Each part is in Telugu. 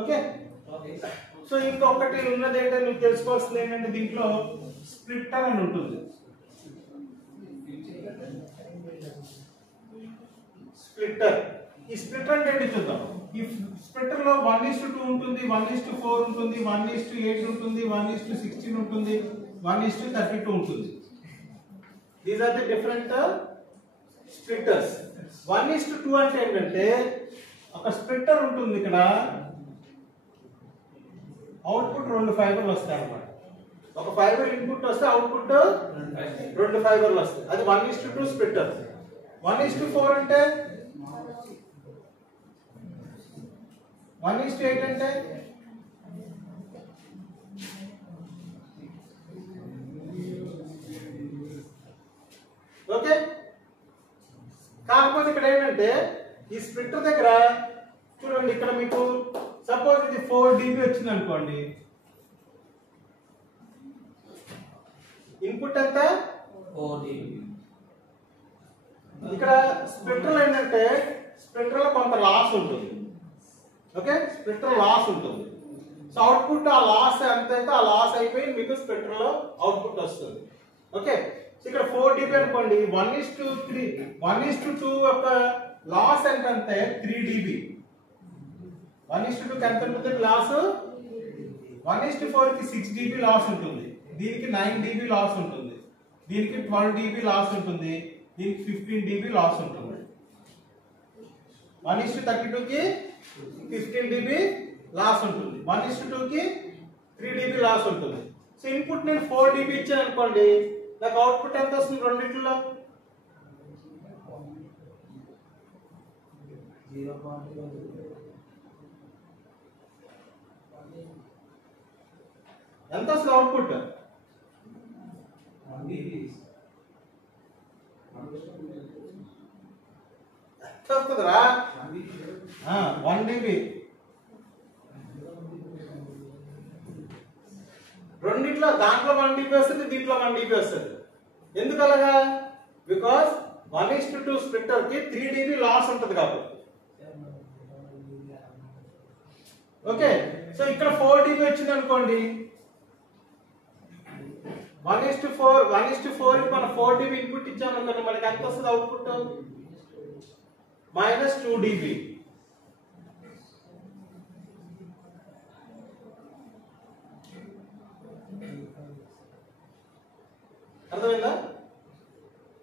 ఓకే. సో ఇంకొకటి ఉన్నది ఏంటంటే నువ్వు తెలుసుకోవాల్సింది ఏంటంటే దీంట్లో స్ప్లిట్టర్ అని ఉంటుంది. స్ప్లిట్టర్, ఈ స్ప్లిట్టర్ అంటే ఏంటి చూద్దాం. ఈ స్ప్లిట్టర్ లో 1:2 ఉంటుంది, 1:4 ఉంటుంది, 1:8 ఉంటుంది, 1:16 ఉంటుంది, 1:32 ఉంటుంది. These are the different splitters. 1:2 అంటే ఏంటంటే ఒక స్ప్లిట్టర్ ఉంటుంది, ఇక్కడ అవుట్పుట్ 2 ఫైబర్లు వస్తాయి అన్నమాట. ఒక ఫైబర్ ఇన్పుట్ వస్తే అవుట్పుట్ 2 ఫైబర్లు వస్తాయి. అది 1:2 స్ప్లిట్టర్. 1:4 అంటే 1:8 అంటే ఓకే. కాకపోతే ఇక్కడ ఏంటంటే ఈ స్ప్లిట్టర్ దగ్గర చూడండి, ఇక్కడ మీకు సపోజ్ ఇది 4 dB వచ్చింది అనుకోండి, ఇన్పుట్ ఎంత 4 dB. ఇక్కడ స్ప్లిట్టర్ ఏంటంటే స్ప్లిట్టర్ లో కొంత లాస్ ఉంటుంది. ఓకే, స్ప్లిట్టర్ లాస్ ఉంటుంది. సో అవుట్పుట్ ఆ లాస్ ఎంతైతే ఆ లాస్ అయిపోయి మీకు స్ప్లిట్టర్ లో అవుట్పుట్ వస్తుంది. ఓకే, సో ఇక్కడ 4 dB అనుకోండి, 1:3 1:2 యొక్క లాస్ ఎంతంటే 3 dB. 1:2 ఎంత ఉంటుంది లాస్? 1:4 కి 6 dB లాస్ ఉంటుంది, దీనికి 9 dB లాస్ ఉంటుంది, దీనికి 12 dB లాస్ ఉంటుంది, దీనికి 15 dB లాస్ ఉంటుంది. 1:32 కి 15 dB లాస్ ఉంటుంది, 1:2 కి 3 dB లాస్ ఉంటుంది. సో ఇన్పుట్ నేను 4 dB ఇచ్చాను అనుకోండి, నాకు అవుట్పుట్ ఎంత వస్తుంది రెండిట్లో? 0.2 ఎంత వస్తుంది అవుట్పుట్? 1 dB. ఎంత వస్తుందిరా? 1 dB. రెండిట్లో దాంట్లో 1 dB వస్తుంది, దీంట్లో 1 dB వస్తుంది. ఎందుకు అలాగా? బికాస్ 1:2 స్ప్లిట్టర్ కి 3 dB లాస్ ఉంటుంది కాబట్టి. ఓకే, సో ఇక్కడ 4 dB వచ్చింది అనుకోండి, 1:4 కి మనం 4 dB ఇన్పుట్ ఇచ్చాము అనుకోండి, మనకి ఎంత వస్తుంది అవుట్పుట్? -2 dB. అర్థమైందా?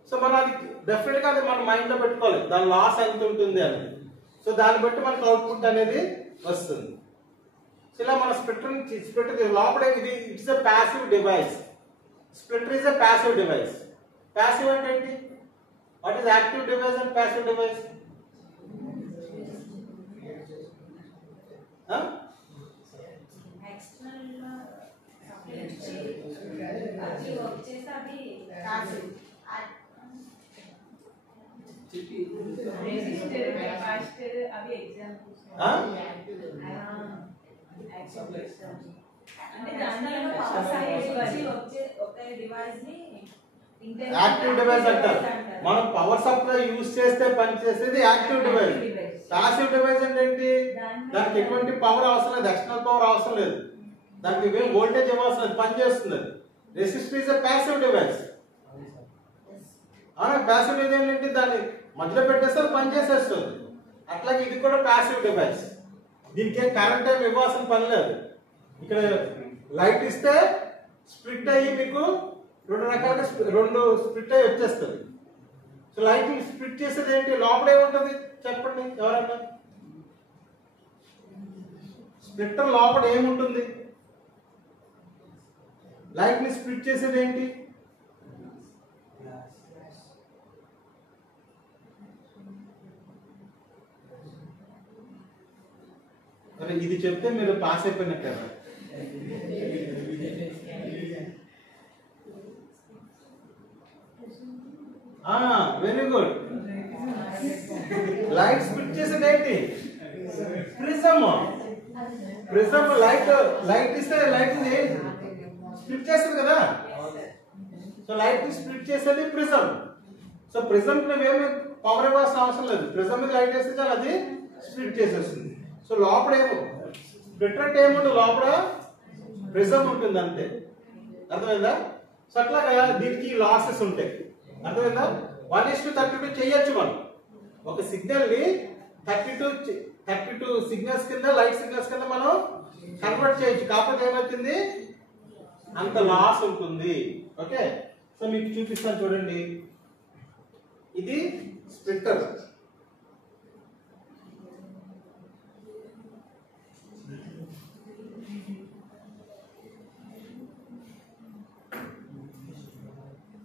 సో మనం అది డెఫినెట్ గా అది మన మైండ్ లో పెట్టుకోవాలి, దాని లాస్ ఎంత ఉంటుంది అని. సో దాన్ని బట్టి మనకు అవుట్పుట్ అనేది వస్తుంది. సో ఇలా మన స్ప్లిట్టర్ లోపల ఇది it's a passive device. Splitter is a passive device. Passive అంటే ఏంటి? What is active device and passive device? Active device అంటారు. మనం పవర్ సప్లై యూజ్ చేస్తే పనిచేసేది యాక్టివ్ డివైస్. ప్యాసివ్ డివైస్ అంటే ఏంటి? దానికి ఎటువంటి పవర్ అవసరం లేదు, ఎక్స్టర్నల్ పవర్ అవసరం లేదు, దానికి ఏం వోల్టేజ్ ఇవ్వాల్సిన లేదు, పని చేస్తుంది. Resistor is a passive device. Passive device ఏంటి? దాన్ని మధ్యలో పెట్టేస్తే పని చేసేస్తుంది. అట్లాగే ఇది కూడా ప్యాసివ్ డివైస్. దీనికి కరెంట్ ఏమి ఇవ్వాల్సిన పని లేదు. ఇక్కడ లైట్ ఇస్తే స్ప్లిట్ అయ్యి మీకు 2 రకాలుగా 2 స్ప్లిట్ అయ్యి వచ్చేస్తుంది. సో లైట్ స్ప్లిట్ చేసేది ఏంటి? లోపల ఏముంటుంది చెప్పండి ఎవరన్నా? స్ప్లిట్టర్ లోపల ఏముంటుంది? లైట్ ని స్ప్లిట్ చేసేది ఏంటి? అరే ఇది చెప్తే మీరు పాస్ అయిపోయినట్టే. Very good. లైట్ స్ప్లిట్ చేసేది ఏంటి? ప్రిజమ్. ప్రిజమ్ లైట్ ఇస్తే లైట్ స్ప్లిట్ చేస్తుంది కదా. సో లైట్ ని స్ప్లిట్ చేసేది ప్రిజమ్. సో ప్రిజమ్ కి ఏమి పవర్ ఇవ్వాల్సిన అవసరం లేదు. ప్రిజమ్ మీద లైట్ వేస్తే చాలు అది స్ప్లిట్ చేసేస్తుంది. సో లోపల ఏమో స్ప్లిటర్ అంటే ఏముంటుంది, లోపల ప్రిజం ఉంటుంది అంతే. అర్థమైందా? సో అట్లాగా దీనికి లాసెస్ ఉంటాయి. అర్థమైందా? 1:32 చేయొచ్చు మనం. ఒక సిగ్నల్ ని 32 సిగ్నల్స్ కింద, లైట్ సిగ్నల్స్ కింద మనం కన్వర్ట్ చేయొచ్చు. కాకపోతే ఏమవుతుంది, అంత లాస్ ఉంటుంది. ఓకే, సో మీకు చూపిస్తాను చూడండి. ఇది స్ప్లిటర్.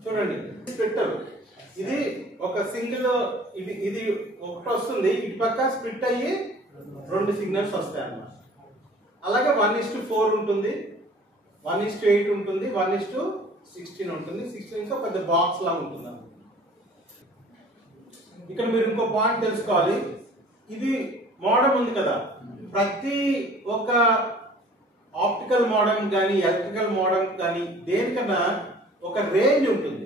చూడండి, స్ప్లిటర్ ఇది ఒక సింగిల్, ఇది ఒకటి వస్తుంది, ఇటు పక్క స్ప్లిట్ అయ్యి 2 సిగ్నల్స్ వస్తాయి అన్నమాట. అలాగే 1:4 ఉంటుంది, 1:8 ఉంటుంది, 1:16 ఉంటుంది. 16 పెద్ద బాక్స్ లా ఉంటుంది అన్నమాట. ఇక్కడ మీరు ఇంకో పాయింట్ తెలుసుకోవాలి. ఇది మోడమ్ ఉంది కదా, ప్రతి ఒక్క ఆప్టికల్ మోడమ్ కానీ ఎలక్ట్రికల్ మోడమ్ కానీ దేనికన్నా ఒక రేంజ్ ఉంటుంది.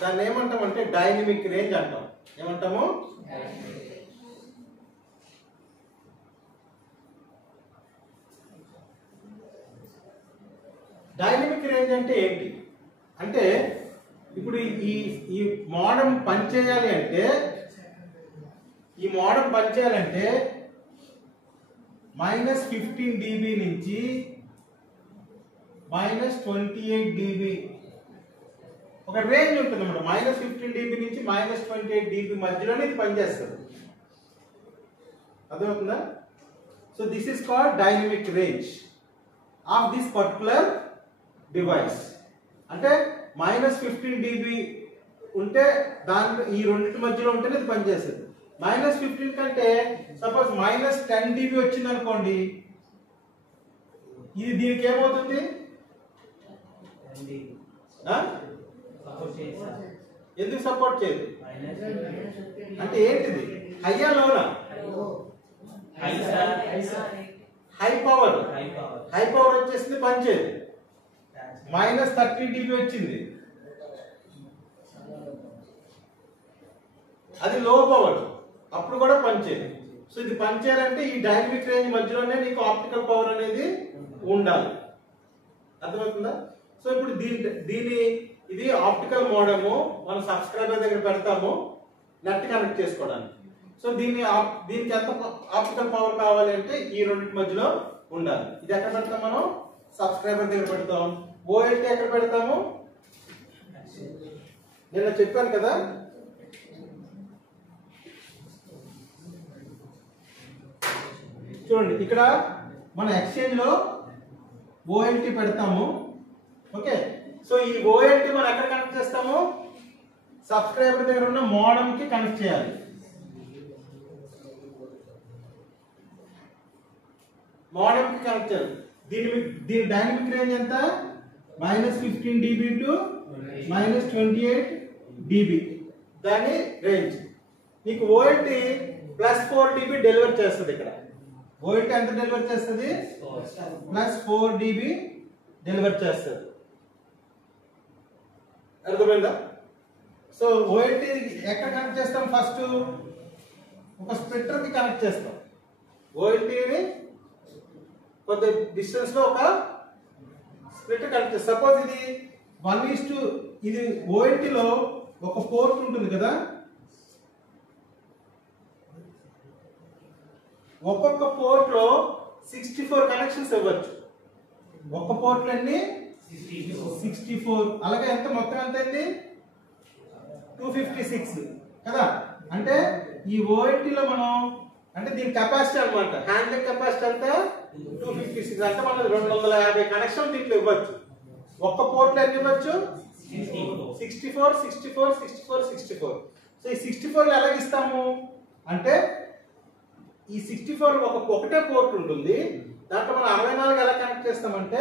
దాన్ని ఏమంటాం అంటే డైనమిక్ రేంజ్ అంటాం. ఏమంటాము? డైనమిక్ రేంజ్ అంటే ఏంటి అంటే, ఇప్పుడు ఈ మోడమ్ పనిచేయాలి అంటే, -15 dB నుంచి -28 dB ఒక రేంజ్ ఉంటుంది అన్నమాట. -15 dB నుంచి -28 dB మధ్యలోనే ఇది పనిచేస్తుంది. అర్థమవుతుందా? So this is called dynamic range of this particular device. అంటే -15 dB ఉంటే దాంట్లో ఈ రెండింటి మధ్యలో ఉంటేనే ఇది పనిచేస్తుంది. -15 కంటే సపోజ్ -10 dB వచ్చింది అనుకోండి, ఇది దీనికి ఏమవుతుంది? ఎందుకు సపోర్ట్ చేయదు అంటే ఏంటిది? హైయా లోనా? హై పవర్ వచ్చేసింది, పనిచేయదు. -30 dB వచ్చింది, అది లో పవర్, అప్పుడు కూడా పనిచేయదు. సో ఇది పనిచేయాలంటే ఈ డైనమిక్ రేంజ్ మధ్యలోనే నీకు ఆప్టికల్ పవర్ అనేది ఉండాలి. అర్థమవుతుందా? సో ఇప్పుడు ఇది ఆప్టికల్ మోడము మనం సబ్స్క్రైబర్ దగ్గర పెడతాము నెట్ కనెక్ట్ చేసుకోవడానికి. సో దీనికి ఎంత ఆప్టికల్ పవర్ కావాలి అంటే ఈ రెండింటి మధ్యలో ఉండాలి. ఇది ఎక్కడ పెడతాం మనం? సబ్స్క్రైబర్ దగ్గర పెడతాం. ఓఎల్టీ ఎక్కడ పెడతాము? నిన్న చెప్పాను కదా, చూడండి ఇక్కడ మన ఎక్స్చేంజ్ లో ఓఎల్టీ పెడతాము. ఓకే, సో ఈ ఓఎల్టీ మనం ఎక్కడ కనెక్ట్ చేస్తాము? సబ్స్క్రైబర్ దగ్గర ఉన్న మోడమ్ కి కనెక్ట్ చేయాలి. మోడమ్ కి కనెక్ట్ చేయాలి. దీని డైనమిక్ రేంజ్ ఎంత? -15 dB టు -28 dB దాని రేంజ్. నీకు ఓఎల్టీ +4 dB డెలివర్ చేస్తుంది. ఇక్కడ ఓఎల్టీ ఎంత డెలివర్ చేస్తుంది? +4 dB డెలివర్ చేస్తుంది. అర్థమైందా? సో ఓఎల్టీ ఎక్కడ కనెక్ట్ చేస్తాం? ఫస్ట్ ఒక స్ప్లిటర్ కి కనెక్ట్ చేస్తాం. ఓఎల్టీని కొంత డిస్టెన్స్ లో ఒక స్ప్లిటర్ కనెక్ట్ చేస్తాం. సపోజ్ ఇది 1:2, ఇది ఓఎల్టీలో ఒక పోర్ట్ ఉంటుంది కదా, ఒక్కొక్క పోర్ట్ లో 64 కనెక్షన్స్ ఇవ్వచ్చు. ఒక్క పోర్ట్ లో అన్ని 64. అలాగే ఎంత మొత్తం ఎంత అయింది? 256 కదా. అంటే ఈ ఓఎల్టీ లో మనం అంటే దీని కెపాసిటీ అన్నమాట, హ్యాండ్లింగ్ కెపాసిటీ అంతా 256. అంటే మనం 250 కనెక్షన్ దీంట్లో ఇవ్వచ్చు. ఒక్క పోర్ట్ లో ఎన్ని ఇవ్వచ్చు? 64. సో ఈ 64 లో ఎలా ఇస్తాము అంటే, ఈ 64 ఒకటే పోర్ట్ ఉంటుంది, దాంట్లో మనం 64 ఎలా కనెక్ట్ చేస్తామంటే,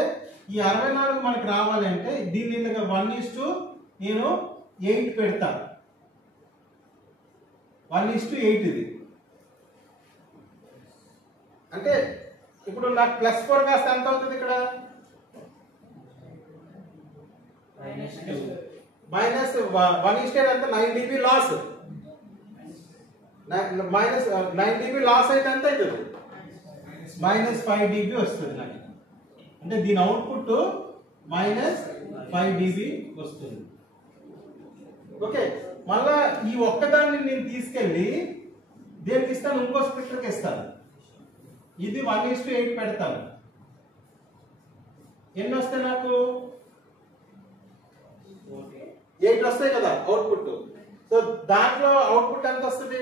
ఈ 64 మనకు రావాలి అంటే దీన్ని 1:8 పెడతా. 1:8 ఇది. అంటే ఇప్పుడు నాకు +4 కాస్త ఎంత అవుతుంది ఇక్కడ? -1:8 అంటే 9 dB లాస్. -9 dB లాస్ అయితే ఎంత అవుతుంది? -5 dB వస్తుంది నాకు. అంటే దీని అవుట్పుట్ -5 dB వస్తుంది. ఓకే, మళ్ళా ఈ ఒక్కదాన్ని నేను తీసుకెళ్ళి దేనికి ఇస్తాను, ఇంకో స్ప్లిట్టర్కి ఇస్తాను. ఇది 1:8 పెడతాను. ఎన్ని వస్తాయి నాకు? 8 వస్తాయి కదా అవుట్పుట్. సో దాంట్లో అవుట్పుట్ ఎంత వస్తుంది?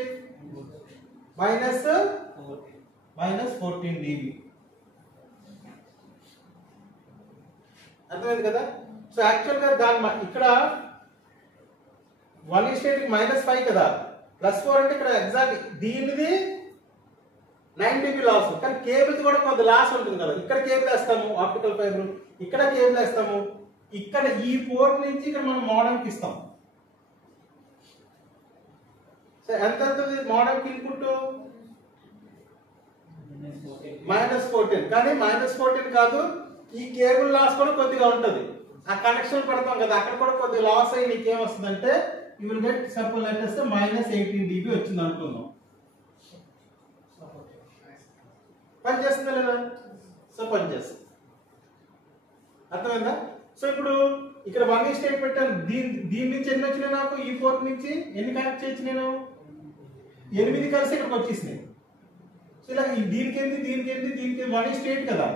-14 dB. అర్థమైంది కదా? సో యాక్చువల్ గా దాని ఇక్కడ 1:8 -5 కదా, +4 అంటే ఇక్కడ ఎగ్జాక్ట్ దీనిది 9 dB లాస్. కానీ కేబుల్ కూడా కొంత లాస్ ఉంటుంది కదా. ఇక్కడ కేబుల్ వేస్తాము ఆప్టికల్ ఫైబర్, ఇక్కడ కేబుల్ వేస్తాము, ఇక్కడ ఈ పోర్ట్ నుంచి ఇక్కడ మనం మోడెంకి ఇస్తాం. సో ఎంత అవుతుంది మోడెంకి ఇన్పుట్? -14. కానీ -14 కాదు, ఈ కేబుల్ లాస్ కూడా కొద్దిగా ఉంటుంది. ఆ కనెక్షన్ పెడతాం కదా, అక్కడ కూడా కొద్దిగా లాస్ అయ్యి నీకేం వస్తుందంటే you will get suppose let -18 dB వచ్చింది అనుకుందాం. పని చేస్తుందా లేదా? సో పని చేస్తుంది. అర్థమైందా? సో ఇప్పుడు ఇక్కడ 1:8 పెట్టాను. దీని నుంచి ఎన్ని వచ్చినాయి నాకు? ఈ పోర్ట్ నుంచి ఎన్ని కనెక్ట్ చేయొచ్చు నేను? 8 కలిసి ఇక్కడికి వచ్చేసినాయి. సో ఇలా దీనికి ఏంటి, దీనికి ఏంటి, దీనికి 1:8 కదా.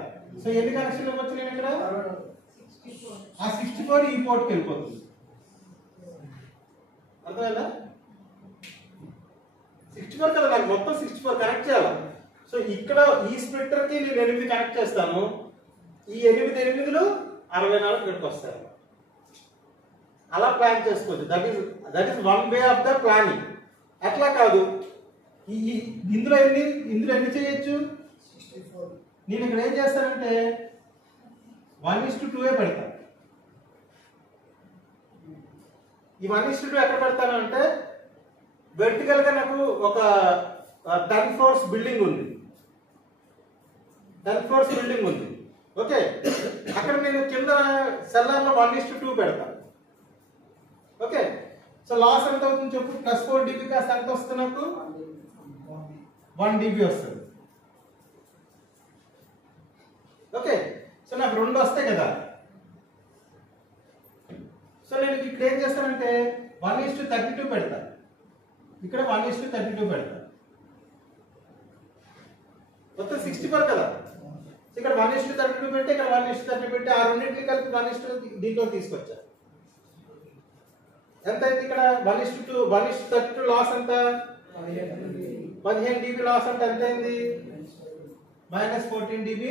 సో ఎన్ని కనెక్షన్లు వచ్చినాయి ఇక్కడ? ఆ 64 ఈ పోర్ట్కి వెళ్ళిపోతుంది. అర్థమైందా? 64 కదా, నాకు మొత్తం 64 కనెక్ట్ చేయాలి. సో ఇక్కడ ఈ స్ప్లిట్టర్ కి నేను 8 కనెక్ట్ చేస్తాను. ఈ 8 64 ఇక్కడికి వస్తాయి. అలా ప్లాన్ చేసుకోవచ్చు. That is one way of the planning. అట్లా కాదు, ఇందులో ఎన్ని చేయొచ్చు? నేను ఇక్కడ ఏం చేస్తానంటే 1:2 పెడతాను. ఈ 1:2 ఎక్కడ పెడతాను అంటే వెర్టికల్ గా నాకు ఒక 10 floors బిల్డింగ్ ఉంది. 10 floors బిల్డింగ్ ఉంది. ఓకే, అక్కడ నేను కింద సెల్లార్లో 1:2 పెడతాను. ఓకే, సో లాస్ ఎంత అవుతుంది చెప్పు? +4 dB కాస్త ఎంత వస్తుంది నాకు? 1 dB వస్తుంది. ఓకే, సో నాకు 2 వస్తాయి కదా. సో నేను ఇక్కడ ఏం చేస్తానంటే 1:32 పెడతా, ఇక్కడ 1:32 పెడతా. మొత్తం 64 కదా. ఇక్కడ 1:32 పెట్టి ఇక్కడ 1:30 పెట్టి ఆ రెండింటిని కలిపి 1:2 దీంట్లో తీసుకొచ్చా. ఎంత అయింది ఇక్కడ? 1:2 1:32 లాస్ ఎంత? 15 dB లాస్ అంటే ఎంత అయింది? -14 dB.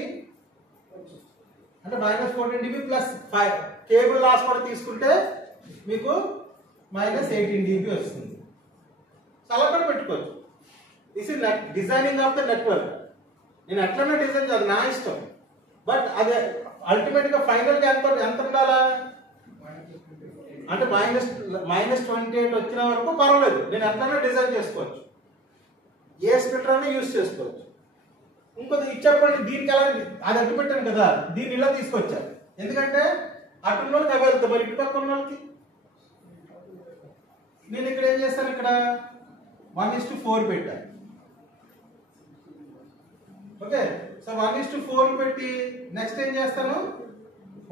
అంటే -14 dB ప్లస్ 5 కేబుల్ లాస్ కూడా తీసుకుంటే మీకు -18 dB వస్తుంది. అలా కూడా పెట్టుకోవచ్చు. This is designing of the network. నేను ఎట్లన్నా డిజైన్ అది నా ఇష్టం. బట్ అది అల్టిమేట్ గా ఫైనల్ గా ఎంత ఉండాలా అంటే -28 వచ్చిన వరకు పర్వాలేదు, నేను ఎట్లన్నా డిజైన్ చేసుకోవచ్చు. ఏ స్ప్లిటర్ అయినా యూజ్ చేసుకోవచ్చు. ఇంకొక ఇచ్చేప్పటి దీనికి ఎలా అది అడ్డు పెట్టాను కదా, దీన్ని ఇలా తీసుకొచ్చారు. ఎందుకంటే అటు వాళ్ళకి అవి వెళ్తాయి, మరి ఇటు పక్క ఉన్న వాళ్ళకి నేను ఇక్కడ ఏం చేస్తాను, ఇక్కడ 1:4 పెట్టాను. ఓకే, సో 1:4 పెట్టి నెక్స్ట్ ఏం చేస్తాను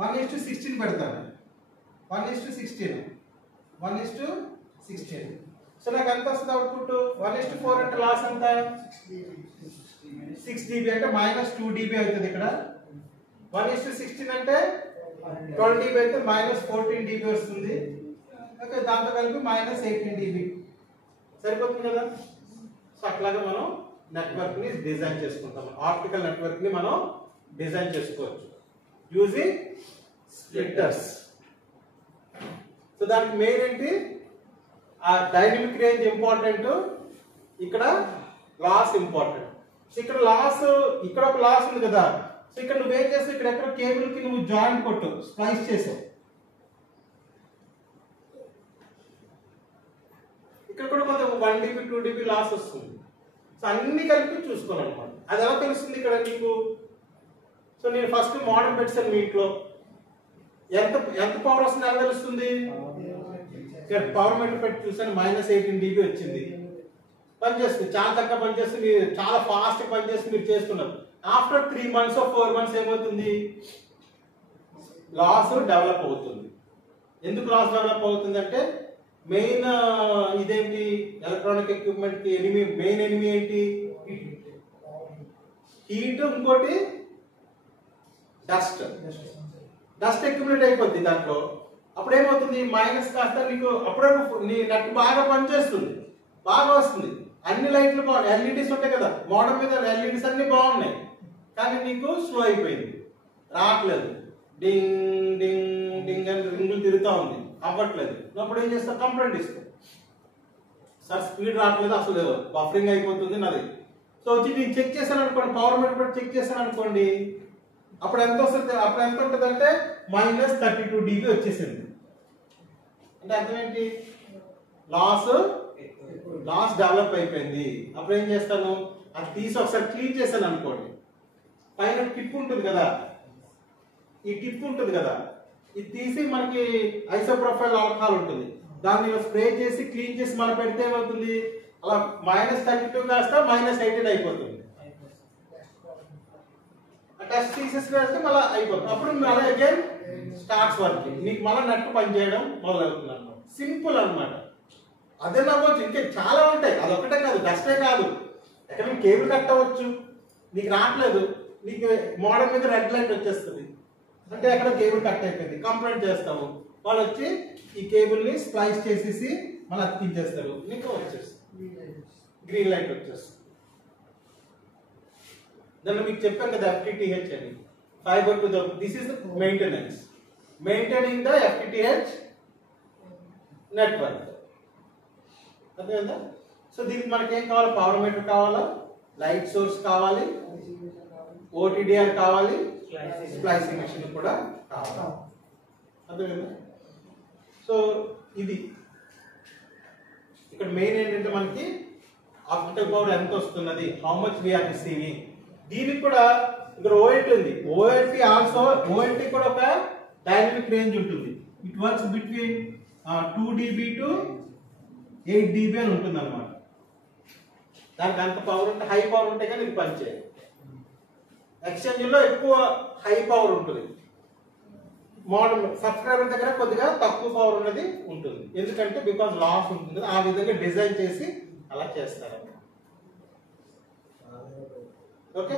1:16 పెడతాను. 1:16 సో నాకు ఎంత వస్తుంది అవుట్పుట్? 1:4 అంటే లాస్ ఎంత? 6 dB అంటే -2 dB అవుతుంది ఇక్కడ. 1:16 అంటే 12 dB అయితే -14 dB వస్తుంది. ఓకే, దాంతో కలిపి -18 dB సరిపోతుంది కదా. సో అట్లాగా మనం నెట్వర్క్ ని డిజైన్ చేసుకుంటాం. ఆప్టికల్ నెట్వర్క్ ని మనం డిజైన్ చేసుకోవచ్చు యూజింగ్ స్ప్లిట్టర్స్. సో దానికి మెయిన్ ఏంటి? ఆ డైనమిక్ రేంజ్ ఇంపార్టెంట్, ఇక్కడ లాస్ ఇంపార్టెంట్. సో ఇక్కడ లాస్, ఇక్కడ ఒక లాస్ ఉంది కదా. సో ఇక్కడ నువ్వేం చేస్తావు, ఇక్కడ ఎక్కడ కేబుల్ కి నువ్వు జాయింట్ కొట్టు, స్ప్లైస్ చేసావు. ఇక్కడ కూడా కొంత 1 dB 2 dB లాస్ వస్తుంది. సో అన్ని కలిపి చూసుకోవాలన్నమాట. అది ఎలా తెలుస్తుంది ఇక్కడ నీకు? సో నేను ఫస్ట్ మోడల్ పెట్టాను మీ ఇంట్లో, ఎంత పవర్ వస్తుంది ఎలా తెలుస్తుంది? ఇక్కడ పవర్ మీటర్ పెట్టి చూసాను -18 dB వచ్చింది. పనిచేస్తుంది, చాలా చక్కగా పనిచేస్తుంది, చాలా ఫాస్ట్ పనిచేస్తుంది, మీరు చేసుకున్నారు. ఆఫ్టర్ 3 months or 4 months ఏమవుతుంది, లాస్ డెవలప్ అవుతుంది. ఎందుకు లాస్ డెవలప్ అవుతుంది అంటే మెయిన్ ఇదేంటి ఎలక్ట్రానిక్ ఎక్విప్మెంట్ కి మెయిన్ ఎనిమీ ఏంటి, హీట్, ఇంకోటి డస్ట్ అక్యుములేట్ అయిపోద్ది దాంట్లో. అప్పుడు ఏమవుతుంది, మైనస్ కాస్త నీకు అప్పుడే నీ నెట్ బాగా పనిచేస్తుంది, బాగా వస్తుంది, అన్ని లైట్లు బాగున్నాయి, ఎల్ఈడీస్ ఉంటాయి కదా మోడల్ మీద, ఎల్ఈడీస్ అన్ని బాగున్నాయి, కానీ నీకు స్లో అయిపోయింది, రావట్లేదు, డింగ్ డింగ్ డింగ్ అని రింగులు తిరుగుతూ ఉంది, అవ్వట్లేదు. అప్పుడు ఏం చేస్తా, కంప్లైంట్ ఇస్తాం, సార్ స్పీడ్ రావట్లేదు, అసలు బఫరింగ్ అయిపోతుంది నాది. సో వచ్చి నేను చెక్ చేశాను అనుకోండి, పవర్ మీటర్ పెట్టి చెక్ చేశాను అనుకోండి, అప్పుడు ఎంత వస్తుంది, అప్పుడు ఎంత ఉంటుంది అంటే -32 dB వచ్చేసింది. అంటే అర్థం ఏంటి, లాస్ డెవలప్ అయిపోయింది. అప్పుడు ఏం చేస్తాను, అది తీసి ఒకసారి క్లీన్ చేశాను అనుకోండి, పైన టిప్ ఉంటుంది కదా, ఈ టిప్ ఉంటుంది కదా, ఇది తీసి మనకి ఐసోప్రొఫైల్ ఆల్కహాల్ ఉంటుంది, దాన్ని స్ప్రే చేసి క్లీన్ చేసి మనం పెడితే ఏమవుతుంది, అలా -32 కాస్త -18 అయిపోతుంది. టెస్ట్ తీసేసి వేస్తే మళ్ళీ అయిపోతుంది. అప్పుడు మళ్ళీ అగైన్ స్టార్ట్స్ వర్క్, నీకు మళ్ళీ నెట్ పనిచేయడం మొదలవుతుంది అన్నమాట. సింపుల్ అనమాట. అదే నవ్వచ్చు, ఇంకా చాలా ఉంటాయి, అదొకటే కాదు, డస్టే కాదు, ఎక్కడ కేబుల్ కట్ అవ్వచ్చు, నీకు రావట్లేదు, నీకు మోడల్ మీద రెడ్ లైట్ వచ్చేస్తుంది అంటే ఎక్కడ కేబుల్ కట్ అయిపోయింది, కంప్లైంట్ చేస్తాము, వాళ్ళు వచ్చి ఈ కేబుల్ ని స్ప్లైస్ చేసేసి మళ్ళీ అతికించేస్తారు, నీకు వచ్చేస్తుంది, గ్రీన్ లైట్ వచ్చేస్తుంది. దాన్ని మీకు చెప్పాను కదా FTTH అని, fibre to the, this is maintenance, maintaining the FTTH network, అర్థమైందా? సో దీనికి మనకి ఏం కావాలి, పవర్ మీటర్ కావాలా, లైట్ సోర్స్ కావాలి, OTDR కావాలి, స్ప్లైసింగ్ మెషిన్ కూడా కావాలి, అర్థమైందా? సో ఇది ఇక్కడ మెయిన్ ఏంటంటే మనకి ఆప్టికల్ పవర్ ఎంత వస్తున్నది, హౌ మచ్ వీఆర్ రిసీవింగ్. దీనికి కూడా ఇక్కడ OLT ఉంది, OLT కూడా ఒక డైనమిక్ రేంజ్ ఉంటుంది, it works between 2 dB to 8 dB అని ఉంటుంది అనమాట. దానికి అంత పవర్ ఉంటే, హై పవర్ ఉంటే కానీ ఇది పనిచేయదు. ఎక్స్చేంజ్ లో ఎక్కువ హై పవర్ ఉంటుంది, మోడల్ సబ్స్క్రైబర్ దగ్గర కొద్దిగా తక్కువ పవర్ ఉన్నది ఉంటుంది, ఎందుకంటే బికాస్ లాస్ ఉంటుంది, ఆ విధంగా డిజైన్ చేసి అలా చేస్తారు. ఓకే.